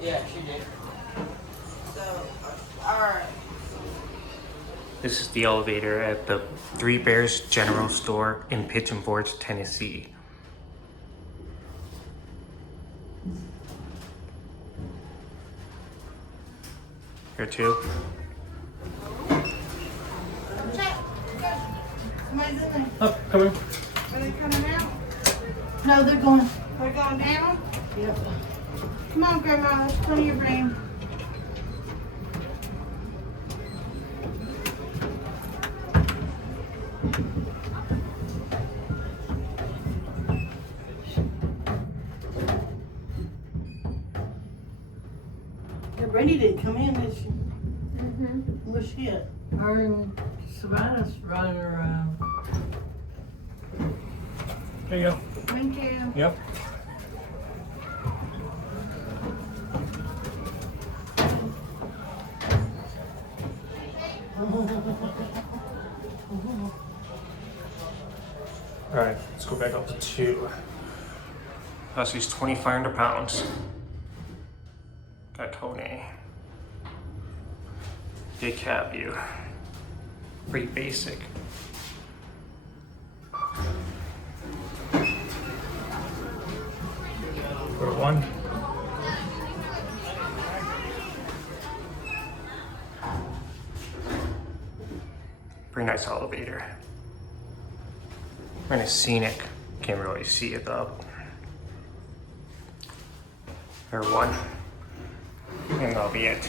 Yeah, she did. So, alright. This is the elevator at the Three Bears General Store in Pigeon Forge, Tennessee. Here too. Check. Somebody's in there. Oh, come in. Are they coming out? No, they're going down? Yep. Come on, Grandma, there's plenty of room. Yeah, Brandy didn't come in, did she? Where's she at? Her and Savannah's running around. There you go. Thank you. Yep. All right, let's go back up to 2. That's these 2,500 pounds. Got KONE. Big cab view. Pretty basic. Go to 1. Pretty nice elevator. We're in a Scenic. Can't really see it though. Or 1. And that'll be it.